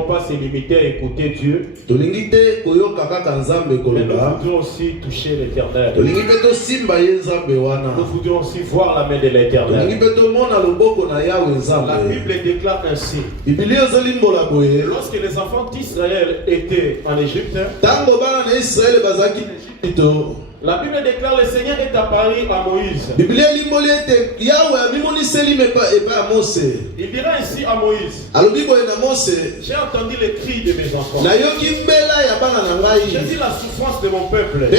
Pas se limiter à écouter Dieu, mais nous voudrions aussi toucher l'Éternel. Nous voudrions aussi voir la main de l'Éternel. La Bible déclare ainsi: lorsque les enfants d'Israël étaient en Égypte, la Bible déclare le Seigneur est apparu à Moïse. Il dira ainsi à Moïse: j'ai entendu les cris de mes enfants. J'ai vu la souffrance de mon peuple. Et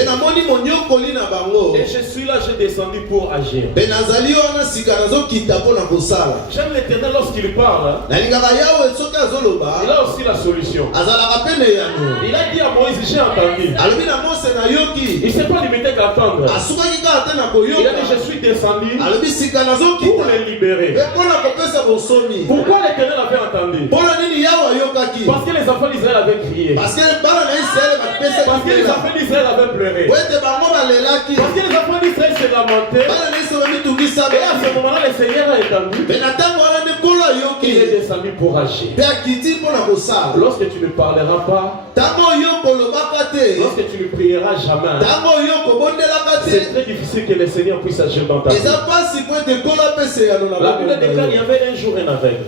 je suis là, j'ai descendu pour agir. J'aime l'Éternel lorsqu'il parle. Il a aussi la solution. Il a dit à Moïse: j'ai entendu. Il ne s'est pas limité qu'à attendre. Il a dit: je suis descendu pour les libérer. Pourquoi l'Éternel avait entendu? Parce que les enfants d'Israël avaient crié. Parce que les enfants d'Israël avaient pleuré. Parce que les enfants d'Israël se lamentaient. Et à ce moment-là, le Seigneur a entendu. Il est descendu pour agir. Lorsque tu ne parleras pas, lorsque tu ne prieras jamais, c'est très difficile que le Seigneur puisse agir dans ta vie. La Bible déclare qu'il y avait un jour un aveugle.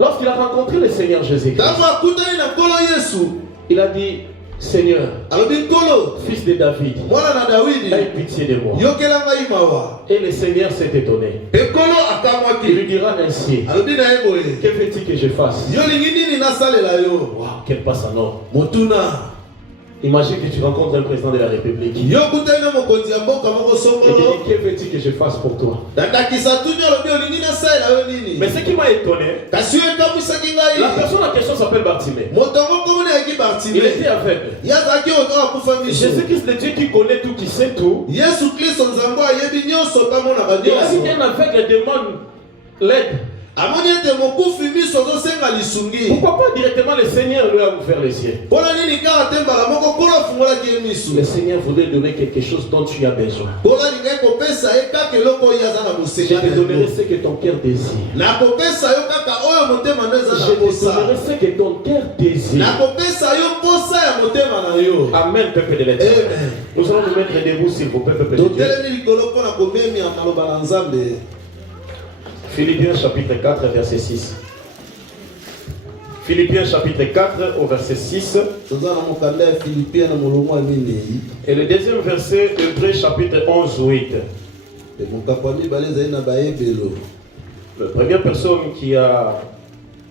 Lorsqu'il a rencontré le Seigneur Jésus-Christ, il a dit: Seigneur, fils de David, aie pitié de moi. Et le Seigneur s'est étonné. Il lui dira ainsi: que veux-tu que je fasse? Wow, quelle passe en or. Imagine que tu rencontres un président de la République. Et tu dis: que veux-tu que je fasse pour toi? Mais ce qui m'a étonné, la personne en question s'appelle Bartimée. Il était aveugle. Jésus-Christ, le Dieu qui connaît tout, qui sait tout. Il a dit qu'un aveugle demande l'aide. Pourquoi pas directement le Seigneur lui a ouvert les yeux? Le Seigneur voudrait donner quelque chose dont tu as besoin. Je te donnerai ce que ton cœur désire. Je te donnerai ce que ton cœur désire. Amen, peuple de l'Éternel. Nous allons nous mettre debout, s'il vous plaît, peuple de Dieu. Philippiens chapitre 4, verset 6. Philippiens chapitre 4 au verset 6. Et le deuxième verset, Hébreux chapitre 11, 8. La première personne qui a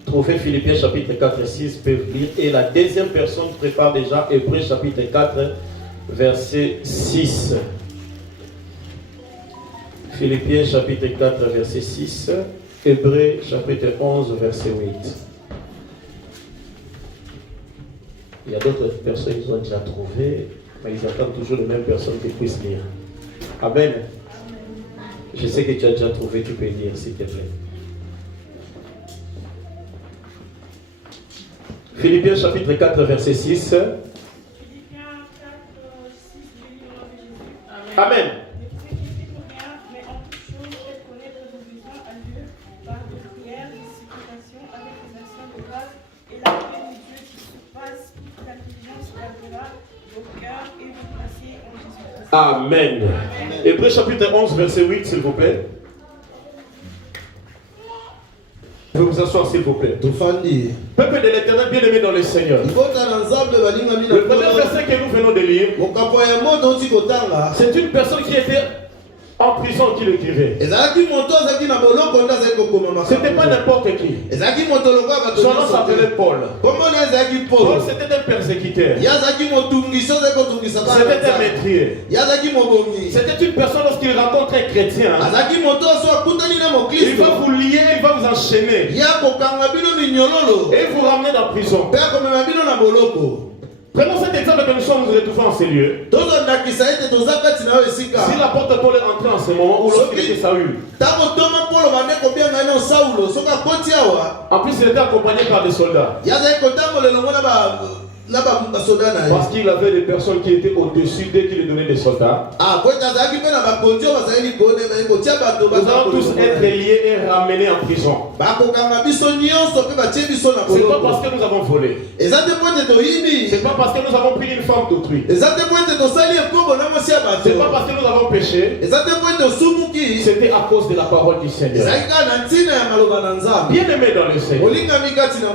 trouvé Philippiens chapitre 4 et 6 peut lire. Et la deuxième personne prépare déjà Hébreux chapitre 4, verset 6. Philippiens chapitre 4, verset 6. Hébreux chapitre 11, verset 8. Il y a d'autres personnes qui ont déjà trouvé, mais ils attendent toujours les mêmes personnes qui puissent lire. Amen. Je sais que tu as déjà trouvé, tu peux lire, s'il te plaît. Philippiens chapitre 4, verset 6. Amen. Amen. Hébreux chapitre 11, verset 8, s'il vous plaît. Vous pouvez vous asseoir, s'il vous plaît. Peuple de l'Éternel, bien-aimé dans le Seigneur. Le premier verset que nous venons de lire, c'est une personne qui était en prison qui l'écrivait. C'était pas n'importe qui. Son nom s'appelait Paul. Paul, c'était un persécuteur. C'était un maîtrier. C'était une personne, lorsqu'il rencontre un chrétien, il va vous lier, il va vous enchaîner et vous ramener dans la prison. Prenons cet exemple que nous sommes nous retrouvés en ces lieux. Si l'apôtre Paul est entré en ce moment, ou lorsqu'il était Saül, en plus il était accompagné par des soldats. Parce qu'il avait des personnes qui étaient au-dessus dès qu'il lui donnait des soldats. Nous allons tous être liés et ramenés en prison. C'est pas parce que nous avons volé. C'est pas parce que nous avons pris une femme d'autrui. C'est pas parce que nous avons péché. C'était à cause de la parole du Seigneur. Bien aimé dans le Seigneur.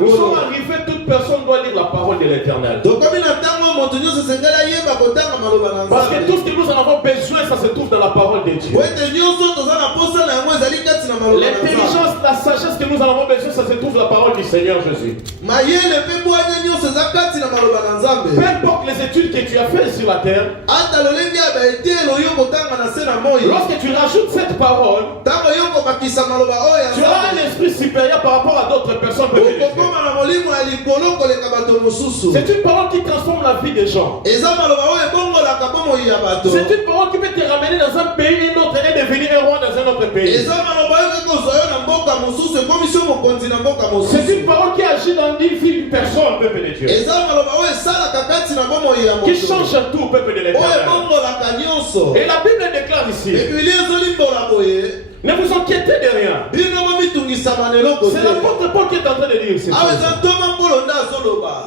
Nous sommes arrivés, toute personne doit lire la parole de l'Éternel. Parce que tout ce que nous en avons besoin, ça se trouve dans la parole de Dieu. L'intelligence, la sagesse que nous en avons besoin, ça se trouve dans la parole du Seigneur Jésus. Peu importe les études que tu as faites sur la terre, lorsque tu rajoutes cette parole, tu as un esprit supérieur par rapport à d'autres personnes. C'est une parole qui transforme la vie des gens. C'est une parole qui peut te ramener dans un pays et un autre et devenir un roi dans un autre pays. C'est une parole qui agit dans une vie d'une personne, peuple de Dieu. Qui change tout, peuple de l'Éternel. Et la Bible déclare ici: ne vous inquiétez de rien. C'est l'apôtre Paul qui est en train de dire ces choses.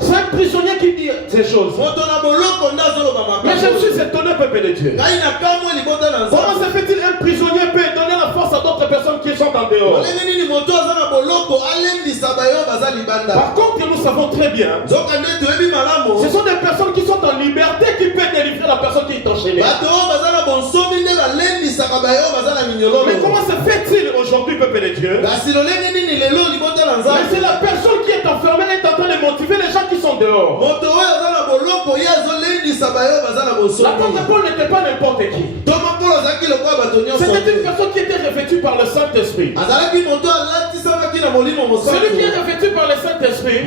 C'est un prisonnier qui dit ces choses. Mais je me suis étonné, peuple de Dieu. Comment se fait-il un prisonnier peut donner la force à d'autres personnes qui sont en dehors? Par contre, nous savons très bien, ce sont des personnes qui sont en liberté qui peuvent délivrer la personne qui est enchaînée. Mais comment se fait-il aujourd'hui, peuple de Dieu? Mais c'est la personne qui est enfermée est en train de motiver les gens qui sont dehors. L'apôtre Paul n'était pas n'importe qui. C'était une personne qui était revêtue par le Saint-Esprit. Celui qui est revêtu par le Saint-Esprit,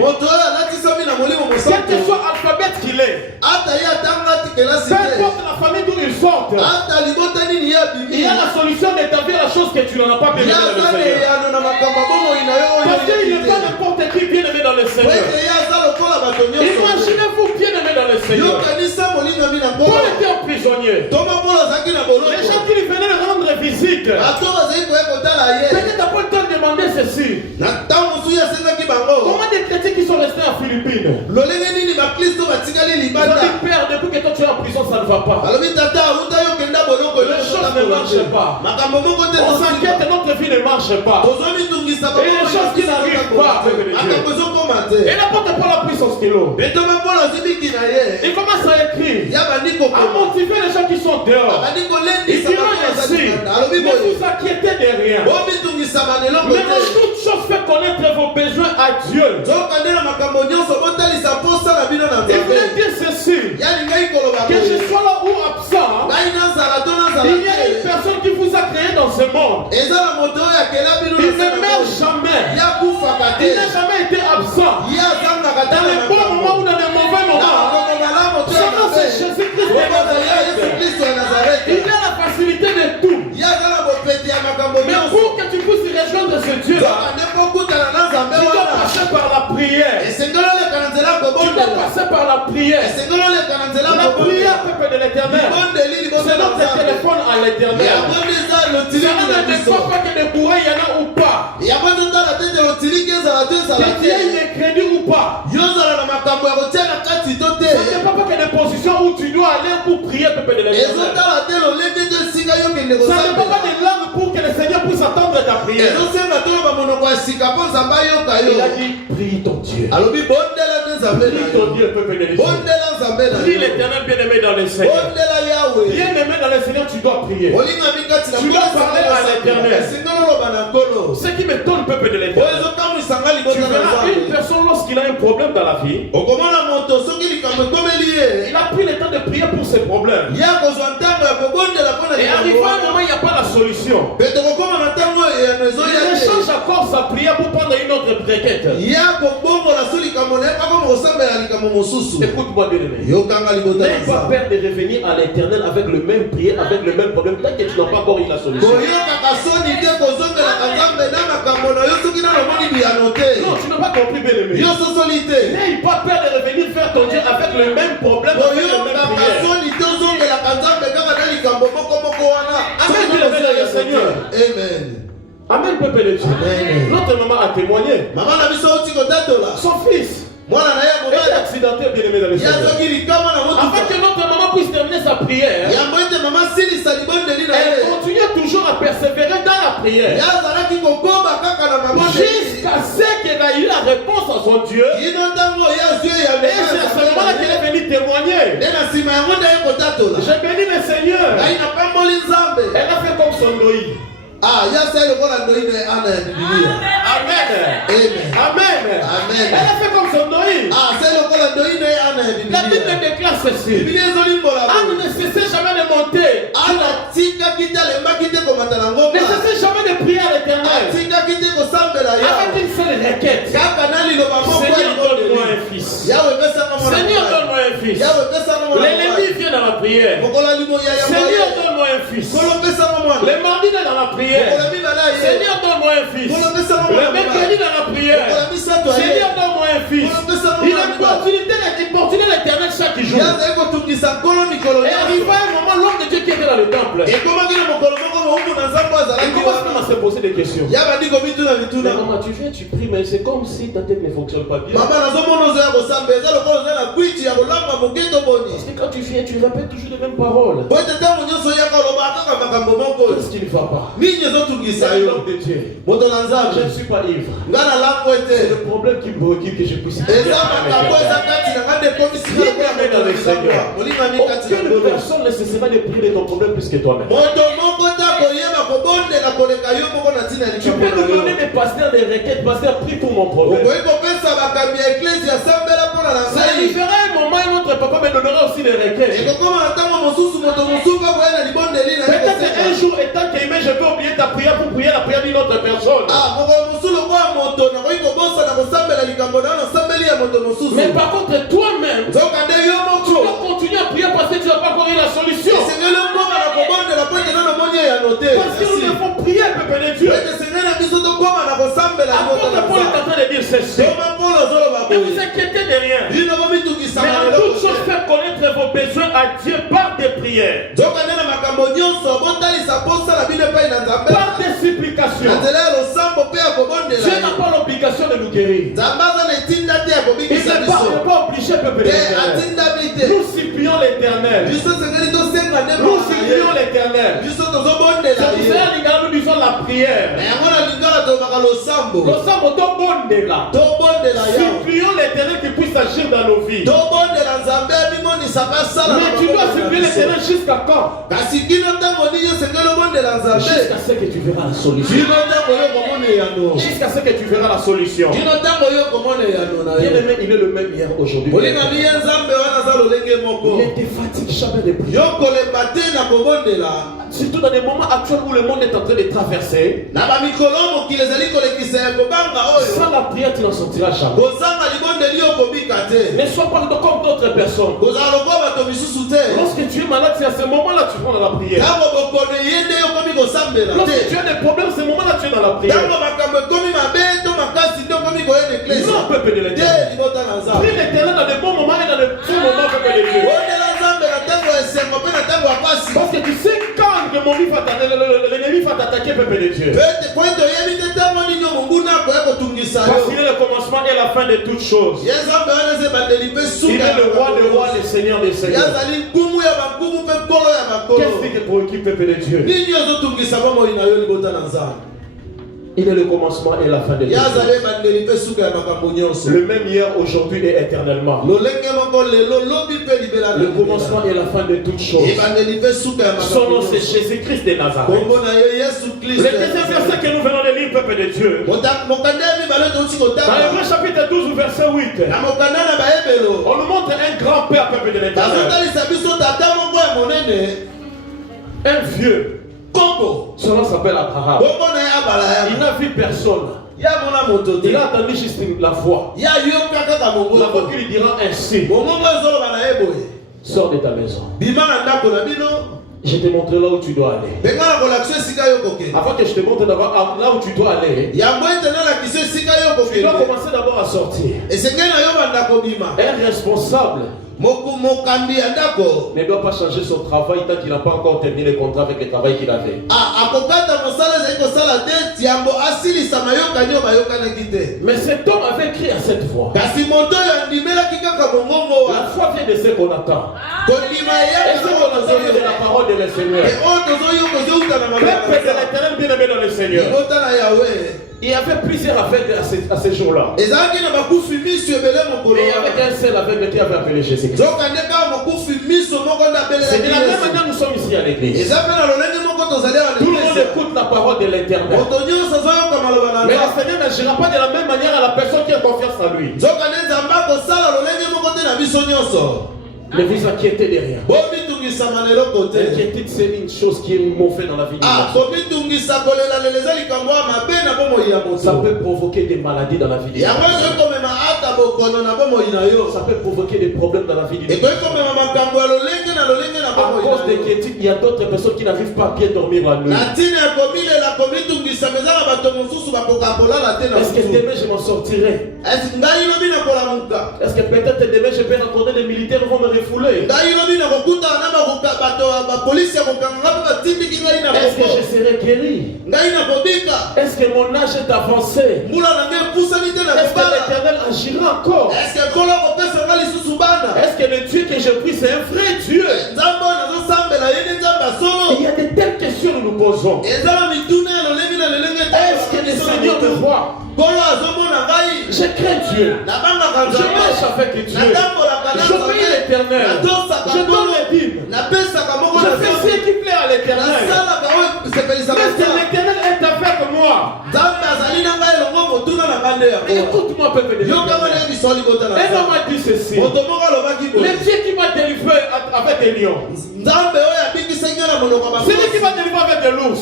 quel que soit l'alphabet qu'il est, peu importe la famille d'où il sort, il y a la solution de ta vie à la chose que tu n'en as pas bien aimé dans le Seigneur. Parce qu'il n'est pas n'importe qui bien aimé dans le Seigneur. Imaginez-vous bien aimé dans le Seigneur. Paul était un prisonnier. Les gens qui lui venaient rendre visite, peut-être Paul t'a demandé ceci: comment des chrétiens qui sont restés en Philippines? Ils ont dit: Père, depuis que toi tu es en prison, ça ne va pas. Les choses ne marchent pas. On s'inquiète, notre vie ne marche pas. Et les choses qui n'arrivent pas. Et l'apôtre Paul a pris son stylo. Il commence à écrire, à motiver les gens qui sont dehors. Il dira ainsi: ne vous inquiétez de rien. Mais dans toute chose, faites connaître vos besoins à Dieu. Il voulait dire ceci: que je sois là ou absent, il y a une personne qui vous a créé dans ce monde. Il ne meurt jamais. Il n'a jamais été absent. Dans les bons moments ou dans les mauvais moments, son nom c'est Jésus-Christ de Nazareth. Il a la facilité de tout. Mais pour que tu puisses rejoindre ce Dieu, tu dois passer par la prière. Tu dois passer par la prière. La prière, peuple de l'Éternel, c'est notre téléphone à l'Éternel. Ça ne dépend pas que des bourrées il y en a ou pas. Que tu aies des crédits ou pas. Ça ne dépend pas que des positions où tu dois aller pour prier, peuple de l'Éternel. Ça ne dépend pas des langues pour que le Seigneur puisse entendre ta prière. Il a dit: prie ton Dieu. Prie ton Dieu, peuple de l'Éternel. Prie l'Éternel, bien-aimé dans le Seigneur. Bien-aimé dans le Seigneur, tu dois prier. Tu dois parler à l'Éternel. Ce qui m'étonne, peuple de l'Éternel, tu verras une personne lorsqu'il a un problème dans la vie, il a pris le temps de prier pour ses problèmes. Et arrivé à un moment, il n'y a pas la solution. Il change encore sa prière pour prendre une autre requête. Écoute-moi, bien-aimé. N'aie pas peur de revenir à l'Éternel avec le même prière, avec le même problème, tant que tu n'as pas encore eu la solution. Non, tu n'as pas compris, bien-aimé. N'aie pas peur de revenir faire vers ton Dieu avec le même problème, avec le même prière. Amen, Seigneur. Amen. Amen, peuple de Dieu. Amen. Notre maman a témoigné. Son fils était accidenté, bien aimé dans le Seigneur. Afin que notre maman puisse terminer sa prière, elle continue toujours à persévérer dans la prière. Jusqu'à ce qu'elle ait eu la réponse à son Dieu. Et c'est à ce moment-là qu'elle est venue témoigner. J'ai béni le Seigneur. Elle a fait comme son Noï. Amen. Amen. Amen. Elle a fait comme son Noï. La Bible déclare ceci. Anne ne cessait jamais de monter. Ne cessait jamais de prier à l'Éternel. Avec une seule requête. Seigneur, donne-moi un fils. Seigneur, donne-moi un fils. L'ennemi vient dans la prière. Seigneur, donne-moi un fils. Les mardis dans la prière. Seigneur, donne-moi un fils. Le mercredi dans la prière. Seigneur, donne-moi un fils. Il a importuné l'Éternel chaque jour. Et arriva un moment, l'homme de Dieu qui était dans le temple. Il commence même à se poser des questions. Mais maman, tu viens, tu pries, mais c'est comme si ta tête ne fonctionne pas bien. Parce que quand tu viens, tu répètes toujours les mêmes paroles. Qu'est-ce qui ne va pas? C'est l'homme de Dieu. Je ne suis pas ivre. C'est le problème qui me préoccupe que je puisse dire. Aucune personne ne cessera de prier de ton problème plus que toi-même. Tu peux nous donner des pasteurs, des requêtes. Pasteur, prie pour mon problème. Ça arrivera un moment et notre papa me donnera aussi des requêtes. Peut-être un jour étant qu'aimé, je peux oublier ta prière pour prier la prière d'une autre personne. Mais par contre, toi-même, tu dois continuer à prier parce que tu n'as pas encore eu la solution. Parce que nous devons prier, peuple de Dieu. Apôtre Paul est en train de dire ceci. Ne vous inquiétez de rien. Mais en toute chose, faire connaître vos besoins à Dieu par des prières. Par des supplications. Dieu n'a pas l'obligation de nous guérir. Il n'est pas obligé, peuple de Dieu. Nous supplions l'Éternel. Nous supplions l'Éternel. C'est pour cela que nous disons la prière. Supplions l'Éternel qui puisse agir dans nos vies. Mais tu dois supplier l'Éternel jusqu'à quand? Jusqu'à ce que tu verras la solution. Jusqu'à ce que tu verras la solution. Bien-aimé, il est le même hier aujourd'hui. Il ne te fatigue jamais de prier. Surtout dans les moments actuels où le monde est en train de traverser. Sans la prière, tu n'en sortiras jamais. Ne sois pas comme d'autres personnes. Lorsque tu es malade, c'est à ce moment-là que tu prends dans la prière. Lorsque tu as des problèmes, c'est ce moment-là que tu es dans la prière. Non, peuple de l'Éternel. Prie l'Éternel dans des bons moments et dans des bons moments, peuple de Dieu. Parce que tu sais quand l'ennemi va t'attaquer, peuple de Dieu. Parce qu'il est le commencement et la fin de toutes choses. Il est le roi des rois, le seigneur des seigneurs. Qu'est-ce qui te préoccupe, peuple de Dieu? Il est le commencement et la fin de tout. Le même hier, aujourd'hui et éternellement. Le commencement et la fin de toutes choses. Son nom c'est Jésus-Christ de Nazareth. Le deuxième verset que nous venons de lire, peuple de Dieu. Dans Hébreux chapitre 12, verset 8. On nous montre un grand-père, peuple de l'Éternel. Un vieux. Son nom s'appelle Abraham. Il n'a vu personne. Il a entendu juste la voix. La voix qui lui dira ainsi: sors de ta maison. Je te montre là où tu dois aller. Avant que je te montre d'abord là où tu dois aller, tu dois commencer d'abord à sortir. Un responsable ne doit pas changer son travail tant qu'il n'a pas encore terminé le contrat avec le travail qu'il avait. Mais cet homme avait écrit à cette voix. La foi vient de ce qu'on attend. Et ce qu'on attend vient de la parole de le Seigneur. Peuple de l'Éternel bien-aimé dans le Seigneur. Il y avait plusieurs aveugles à ce jour-là. Et il y avait un seul aveugle qui avait appelé Jésus-Christ. C'est de la même manière nous sommes ici à l'église. Tout le monde écoute la parole de l'Éternel. Mais le Seigneur n'agira pas de la même manière à la personne qui a confiance en lui. Ne vous inquiétez de rien. L'inquiétude, c'est une chose qui est mauvaise dans la vie de l'homme. Ça peut provoquer des maladies dans la vie de l'homme. Ça peut provoquer des problèmes dans la vie de l'homme. À cause d'inquiétude, il y a d'autres personnes qui n'arrivent pas à bien dormir la nuit. Est-ce que demain je m'en sortirai? Est-ce que peut-être demain je peux rencontrer des militaires qui vont me refouler? Est-ce que je serai guéri? Est-ce que mon âge est avancé? Est-ce que l'Éternel agira encore? Est-ce que le Dieu que je prie c'est un vrai Dieu? Il y a de telles questions que nous posons. Est-ce que le Seigneur me voit? Je crains Dieu. Je marche avec Dieu. J'obéis l'Éternel. Je donne les dîmes. Je fais ce qui plaît à l'Éternel. Mais si l'Éternel est avec moi, écoute-moi, peuple de l'Éternel. Un homme a dit ceci. Le Dieu qui m'a délivré avec des lions, celui qui m'a délivré avec des loups,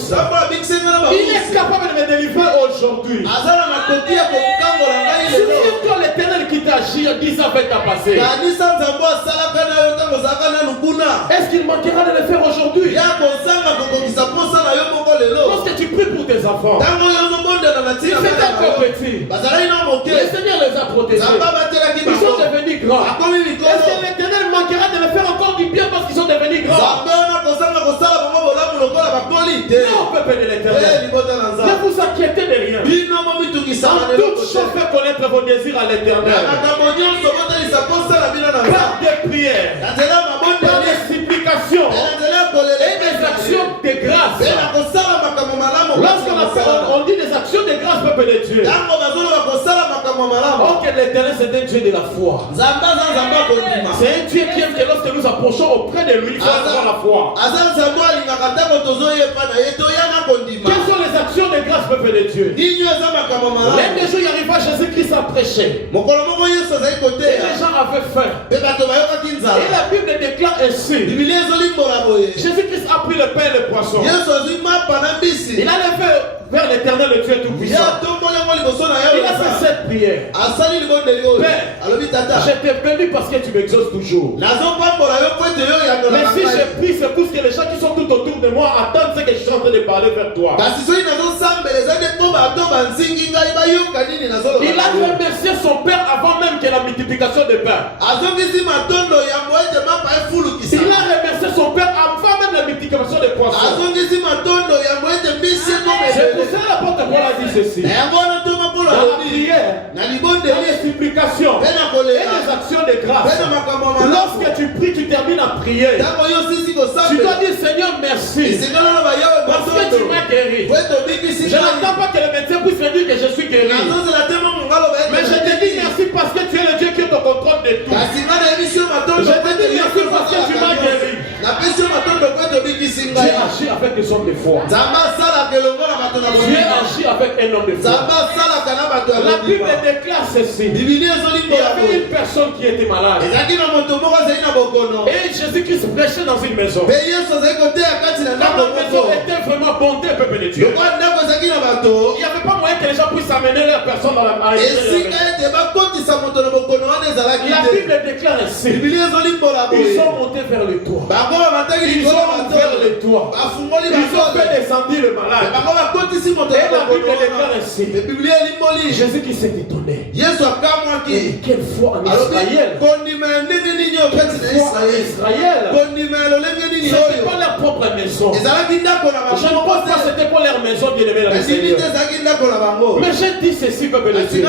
il est capable de me délivrer aujourd'hui. Souviens-toi l'Éternel qui t'a agi 10 ans avec ta passé. Est-ce qu'il manquera de le faire aujourd'hui? Lorsque tu pries pour tes enfants, ils étaient encore petits. Le Seigneur les a protégés. Ils sont devenus grands. Est-ce que l'Éternel manquera de le faire encore du bien parce qu'ils sont devenus grands? Non, peuple de l'Éternel. Ne vous inquiétez de rien. En toute chose, faites connaître vos désirs à l'Éternel. Par des prières, par des supplications et des actions de grâce. Lorsqu'on dit des actions de grâce, peuple de Dieu, oh, que l'Éternel c'est un Dieu de la foi. C'est un Dieu qui aime que lorsque nous approchons auprès de lui, il faut avoir la foi. Quelles sont les actions de grâce, peuple de Dieu? L'un des jours, il arriva Jésus-Christ a prêché. Et les gens avaient faim. Et la Bible déclare ainsi. Jésus-Christ a pris le pain et le poisson. Il a levé vers l'Éternel, le Dieu Tout-Puissant. Il a fait cette prière. Père, je t'ai béni parce que tu m'exauces toujours. Mais si je prie, c'est pour que les gens qui sont tout autour de moi attendent ce que je suis en train de parler vers toi. Il a remercié son Père avant même que la multiplication des pains. Il a remercié son Père avant même la multiplication des poissons. C'est pour ça l'apôtre Paul a dit ceci. Dans la prière, dans les supplications et les actions de grâce, lorsque tu pries, tu termines à prier. Tu dois dire Seigneur merci parce que tu m'as guéri. Je n'attends pas que le médecin puisse me dire que je suis guéri, mais je te dis merci parce que tu es le Dieu qui est au contrôle de tout. Je te dis merci parce que tu m'as guéri. Dieu agit avec des hommes de foi. Dieu agit avec un homme de foi. La Bible déclare ceci. Il y avait une personne qui était malade. Et Jésus-Christ prêchait dans une maison. La maison était vraiment bondée, peuple de Dieu. Il y avait avait pas moyen que les gens puissent amener leur personne dans la maison. La Bible déclare ainsi. Ils sont montés vers le toit. Ils ont ouvert le toit. Ils ont fait descendre le malade. Et la Bible déclare ainsi. Jésus qui s'est étonné. Quelle foi en Israël. C'était pas leur propre maison. Je ne pense pas que c'était pour leur maison bien-aimée dans le Seigneur. Mais j'ai dit ceci, peuple de Dieu.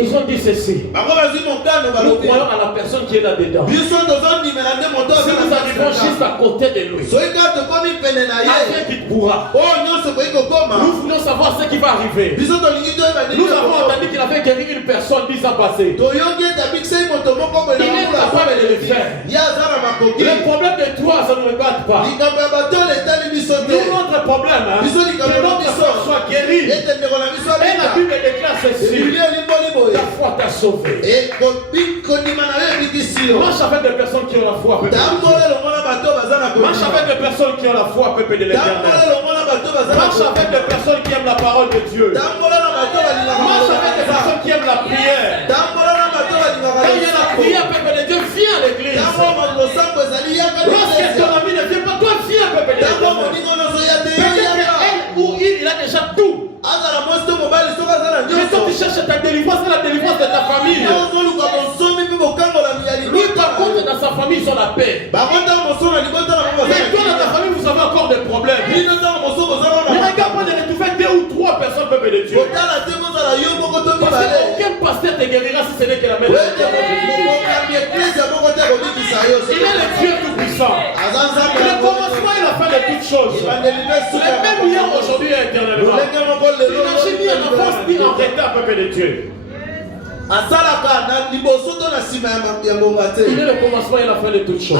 Ils ont dit ceci. Nous croyons à la personne qui est là-dedans. Si nous arrivons juste à côté de lui, avec qui pourra, nous voulons savoir ce qui va arriver. Nous avons entendu qu'il avait guéri une personne 10 ans passés. Il est capable de le faire. Le problème de toi, ça ne regarde pas. Nous, notre problème, que notre foi soit guérie. Et la Bible déclare ceci. Ta foi t'a sauvé. Marche avec des personnes qui ont la foi. Marche avec des personnes qui ont la foi, peuple de l'Éternel. Marche avec des personnes qui aiment la parole de Dieu. Marche avec des personnes qui aiment la prière. Quand il y a la prière, peuple de Dieu, viens à l'église. Lorsque ton ami ne vient pas, toi viens, peuple de Dieu. Peut-être qu'elle ou il a déjà tout. Mais toi tu cherches ta délivrance, c'est la délivrance de ta famille. Lui par contre dans sa famille ils ont la paix. Mais toi dans ta famille vous avez encore des problèmes. Mais regarde pas de retrouver 2 ou 3 personnes peuple de Dieu. Parce qu'aucun pasteur te guérira si ce n'est que la main de Dieu. Il est le Dieu tout-puissant. Le commencement et la fin de toutes choses. Le même hier aujourd'hui et éternellement. Imagine bien en avance ni en retard, peuple de Dieu. Il est le commencement et la fin de toutes choses.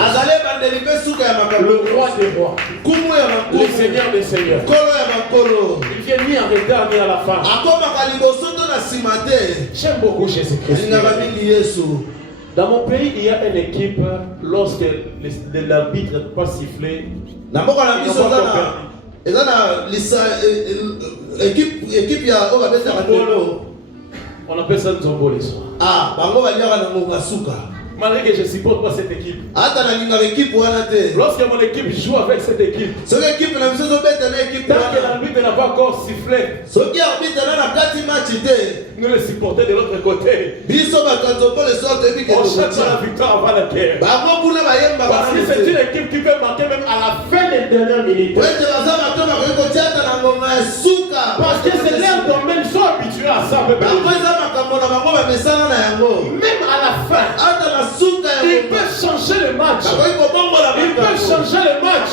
Le roi des rois. Le Seigneur des seigneurs. Il vient ni en retard ni à la fin. J'aime beaucoup Jésus-Christ. Dans mon pays, il y a une équipe, lorsque l'arbitre n'est pas sifflé, on appelle ça Nzombo les soirs. Malgré que je ne supporte pas cette équipe. Lorsque mon équipe joue avec cette équipe, tant que l'arbitre n'a pas encore sifflé, nous les supporters de l'autre côté, on cherche la victoire avant la guerre. Parce que c'est une équipe qui peut marquer même à la fin des dernières minutes. Parce que c'est leur domaine, ils sont habitués à ça. Même à la fin, ils peuvent changer le match. Ils peuvent changer le match.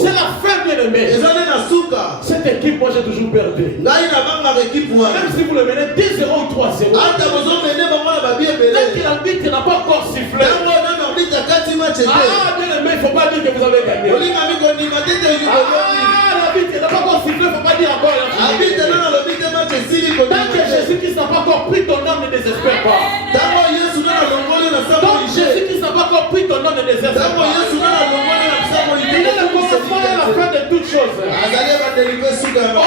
C'est la fin, bien aimé. Cette équipe, moi j'ai toujours perdu. Même si vous le menez 2-0 ou 3-0, tant que l'arbitre n'a pas encore sifflé, bien aimé, il ne faut pas dire que vous avez gagné. L'arbitre n'a pas encore sifflé, il ne faut pas dire encore. Tant que Jésus-Christ n'a pas encore pris ton nom, ne désespère pas. Donc Jésus-Christ n'a pas encore pris ton nom, ne désespère pas. Il est le commencement et la fin de toutes choses. Oh,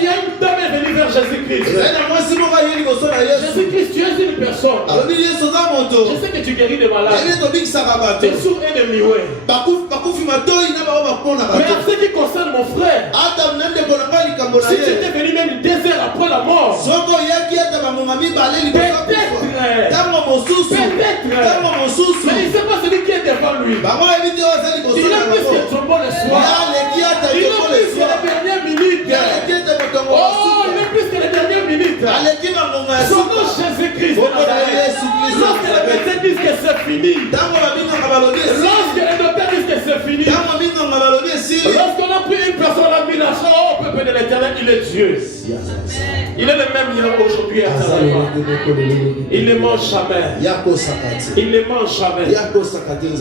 il y a une dame est venue vers Jésus-Christ. Jésus-Christ, tu es une personne. Je sais que tu guéris des malades. Des sourds et des muets. Mais en ce qui concerne mon frère, si tu étais venu même 2 heures après la mort, peut-être, mais il ne sait pas celui qui est devant lui. Il est plus que son bon le soir. Il est plus que la dernière minute. Oh, il est plus que la dernière minute. Son nom Jésus-Christ. Lorsque les médecins disent que c'est fini, lorsque les docteurs disent que c'est fini, lorsqu'on a pris une personne à la oh, peuple de l'Éternel, il est Dieu. Il est le même, il est le aujourd'hui éternellement. Il ne mange jamais. Il ne mange jamais.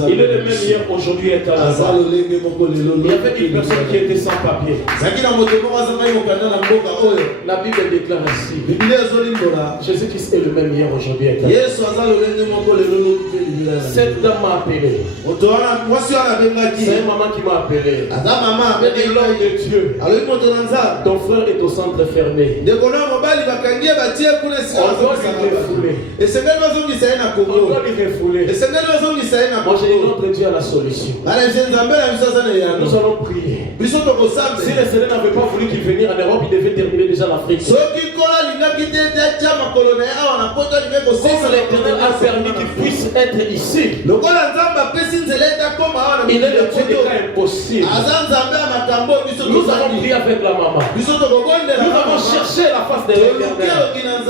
Il est le même hier aujourd'hui éternellement. Il y avait une personne qui était sans papier. La Bible déclare ainsi. Jésus-Christ est le même hier aujourd'hui éternellement. Cette dame m'a appelé. C'est une maman qui m'a appelé. Elle dit l'homme de Dieu. Ton frère est au centre fermé. On doit lui refouler. Moi j'ai une autre Dieu à la solution. Nous allons prier. Si le Seigneur n'avait pas voulu qu'il vienne en Europe, il devait terminer déjà l'Afrique. Comme l'Éternel a permis qu'il puisse être ici. Il est le Dieu des cas impossibles. Nous avons prié avec la maman. Nous avons cherché la face de l'Éternel.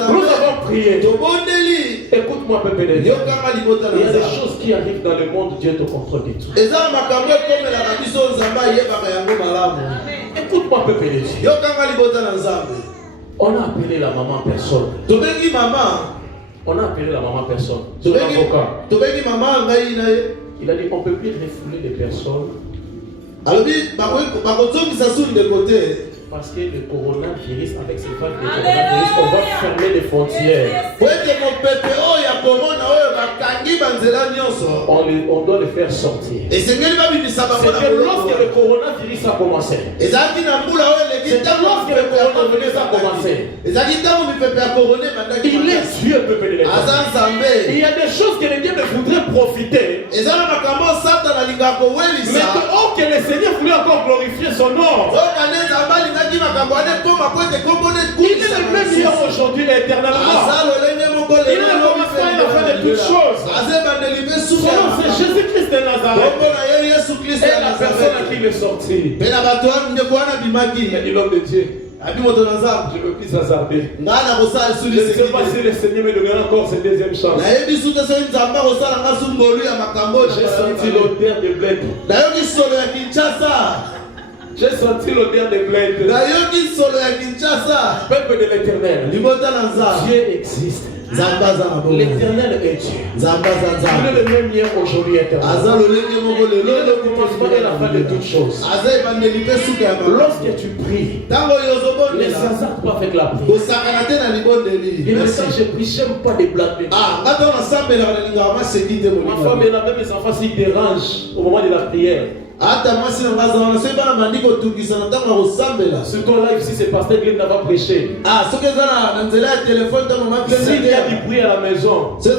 Nous avons prié. Écoute-moi, peuple de Dieu. Il y a des choses qui arrivent dans le monde, Dieu te contredit tout. Écoute-moi, peuple de Dieu. On a appelé la maman personne. On a appelé la maman personne. Son avocat. Il a dit qu'on ne peut plus refouler les personnes. Parce que le coronavirus, avec ces vagues de coronavirus, on va fermer les frontières. On doit les faire sortir. C'est que lorsque le coronavirus a commencé, il est Dieu, peuple de l'État. Il y a des choses que les dieux voudraient profiter. Mais que le Seigneur voulait encore glorifier son nom. Il est le même hier aujourd'hui éternellement. Il est le commencement et la fin de toutes choses. Son nom c'est Jésus-Christ de Nazareth. Et la personne à qui il est sorti. Il dit l'homme de Dieu. Je ne veux plus hasarder. Je ne sais pas si le Seigneur me donnera encore cette deuxième chance. J'ai senti l'odeur de blé. J'ai senti l'odeur de blé. Peuple de l'Éternel. Dieu existe. L'éternel est Dieu. Il est le même hier aujourd'hui éternel. Il est le commencement et la fin de toutes choses. Lorsque tu pries, ne s'hasarde pas avec la prière. Et maintenant je prie, j'aime pas des blagues. Ma femme et la même mes enfants s'y dérangent au moment de la prière. Surtout là ici c'est pasteur Glenn n'a pas prêché. S'il y a du bruit à la maison, j'entre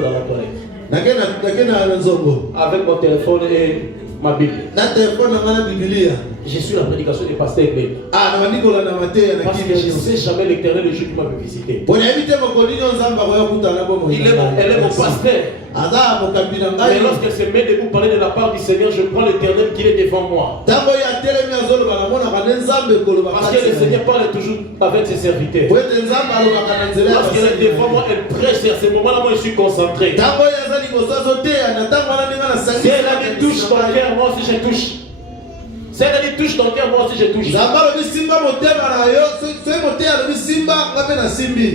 dans la toilette avec mon téléphone et ma Bible. Je suis la prédication du pasteur Glenn. Parce que je ne sais jamais l'Éternel le jour qui m'a visité. Elle est mon pasteur. Mais lorsqu'elle se met debout parler de la part du Seigneur, je prends l'Éternel qui est devant moi. Parce que le Seigneur parle toujours avec ses serviteurs. Lorsqu'elle est devant moi, elle prêche. À ce moment-là, moi je suis concentré. Si elle a dit touche ton cœur, moi aussi je touche. Si elle a dit touche ton cœur, moi aussi je touche.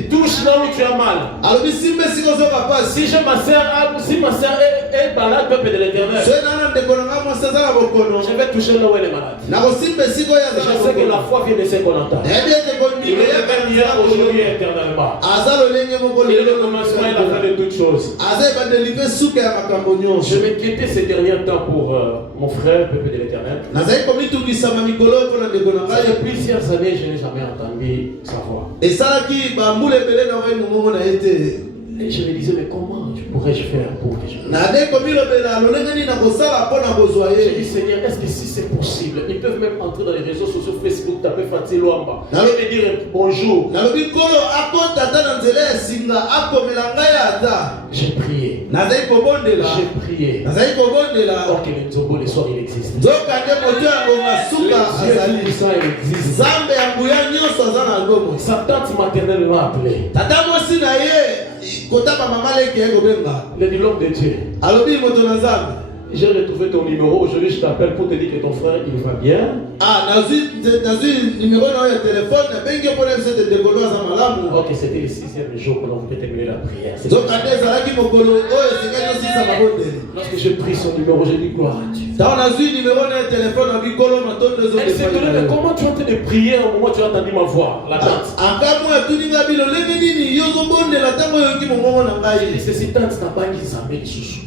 Touche là où tu as mal. Si j'ai ma soeur, si ma soeur est malade, peuple de l'Éternel, je vais toucher là où elle est malade. Je sais que la foi vient de ce qu'on entend. Il est le même hier, aujourd'hui et éternellement. Il est le commencement et la fin de toutes choses. Je m'inquiétais ces derniers temps pour mon frère, peuple de l'Éternel. Depuis plusieurs années, je n'ai jamais entendu sa voix. Et je me disais, mais comment pourrais-je faire pour que je puisse? J'ai dit, Seigneur, est-ce que si c'est possible, ils peuvent même entrer dans les réseaux sociaux, Facebook, taper Fatih Luamba, et me dire bonjour. J'ai prié. J'ai prié. Or que le Nzombo le soir il existe. Le Dieu puissant il existe. Sa tante maternelle m'a appelé. Le dit l'homme de Dieu. J'ai retrouvé ton numéro. Aujourd'hui, je t'appelle pour te dire que ton frère, il va bien. Ah, dans un numéro de téléphone, ok, c'était le 6e jour que l'on voulait terminer la prière. Lorsque j'ai pris son numéro, j'ai dit gloire à Dieu. Elle s'est étonnée de comment tu es en train de prier au moment où tu as entendu ma voix, la tante. Ceci tante n'a pas dit ça, mais chouchou.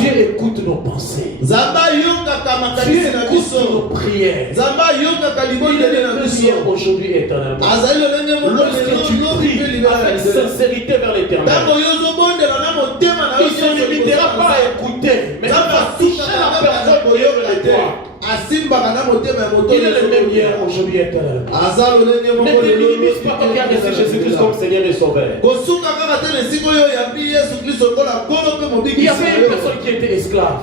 Dieu écoute nos pensées. Dieu écoute nos prières. Il est le même aujourd'hui éternellement. Lorsque tu pries avec sincérité vers l'éternel, il ne se limitera pas à écouter, mais il va toucher la personne qui est de toi. Il est le même hier, aujourd'hui éternellement. Ne te minimise pas toi qui as reçu Jésus-Christ comme Seigneur et Sauveur. Il y avait une personne qui était esclave.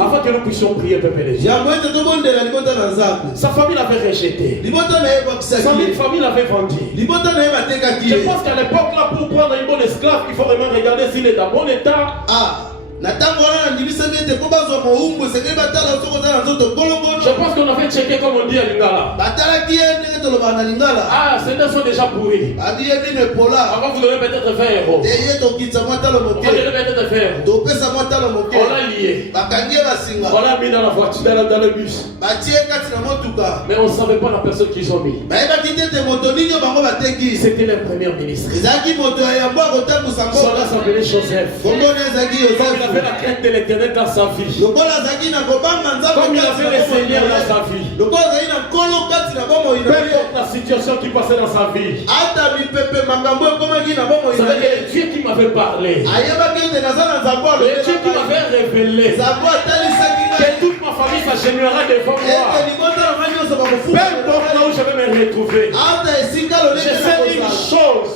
Afin que nous puissions prier, peuple de Dieu. Sa famille l'avait rejeté. Sa famille l'avait vendu. Je pense qu'à l'époque là, pour prendre un bon esclave, il faut vraiment regarder s'il est dans bon état. Je pense qu'on avait checké comme on dit à Lingala. Ah, ces deux sont déjà pourris. Avant vous devez peut-être 20 euros. Vous devez peut-être 20 euros. On l'a lié. On l'a mis dans la voiture, dans le bus. Mais on ne savait pas la personne qu'ils ont mis. C'était le premier ministre. Son nom s'appelait Joseph. Il avait la crainte de l'éternel dans sa vie. Comme il avait le Seigneur dans sa vie. Peu importe la situation qui passait dans sa vie. C'est Dieu qui m'avait parlé. Le Dieu qui m'avait révélé que toute ma famille s'agenouillera devant moi. Peu importe là où je vais me retrouver. Je sais une chose.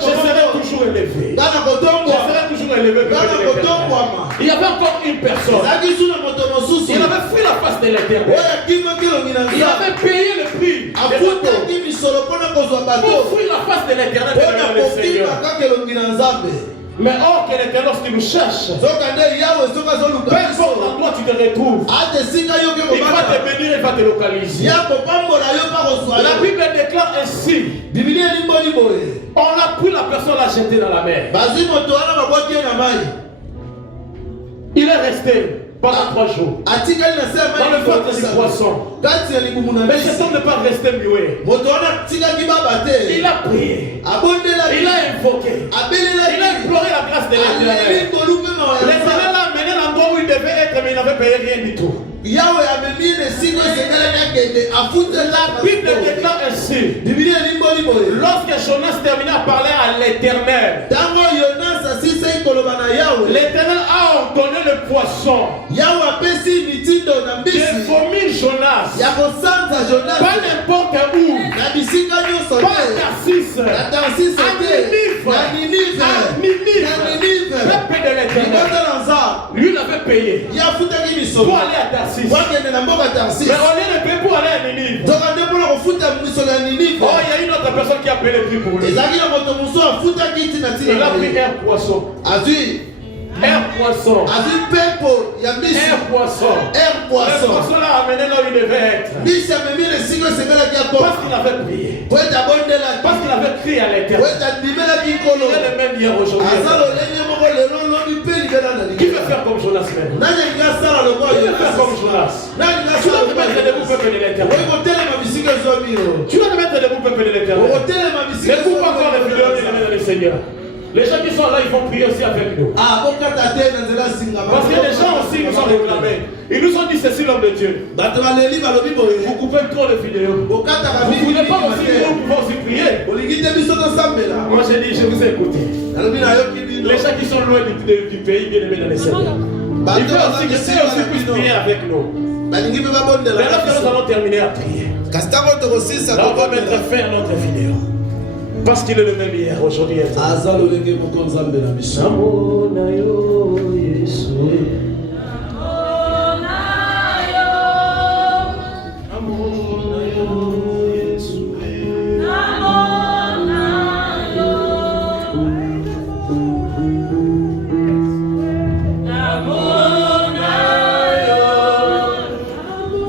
Je serai toujours élevé. Je serai toujours élevé. Il y avait encore une personne. Il avait fui la face de l'éternel. Il avait payé le prix pour fuir la face de l'éternel devant le Seigneur. Mais or que l'éternel, lorsqu'il nous cherche, peu importe l'endroit tu te retrouves, il va te bénir et va te localiser. La Bible déclare ainsi: on a pris la personne, l'a jetée dans la mer. Il est resté pendant 3 jours dans le ventre du poisson. Mais cet homme n'est pas resté muet. Il a prié. Il a invoqué. Il a imploré la grâce de l'éternel. L'éternel l'a amené à l'endroit où il devait être, mais il n'avait payé rien du tout. La Bible déclare ainsi: lorsque Jonas termina à parler à l'éternel, l'éternel a ordonné le poisson de vomir Jonas. Pas n'importe où. Pas à Tarsis. À Ninive. Peuple de l'éternel. Lui l'avait payé pour aller à Tarsis. Mais on est le pays pour aller à Ninive. Oh, il y a une autre personne qui a payé le prix pour lui. Il a pris un poisson. Un poisson. Un poisson. Le poisson l'a amené là où il devait être. Parce qu'il avait prié. Parce qu'il avait crié à l'éternel. Il est le même hier aujourd'hui. Qui veut faire comme Jonas même? Qui veut faire comme Jonas? Tu dois te mettre debout, peuple de l'éternel. Tu dois te mettre debout, peuple de l'éternel. Ne coupe pas encore les vidéos dans le Seigneur. Les gens qui sont là, ils vont prier aussi avec nous. Parce que les gens aussi nous ont réclamé. Ils nous ont dit ceci, l'homme de Dieu. Vous coupez trop les vidéos. Vous ne voulez pas aussi, nous pouvons aussi prier. Moi j'ai dit, je vous ai écouté. Les gens qui sont loin du pays, bien aimés dans les Seigneurs. Il faut aussi que ceux aussi puissent prier avec nous. Mais lorsque nous allons terminer à prier, là on va mettre fin à notre vidéo. Parce qu'il est le même hier, aujourd'hui.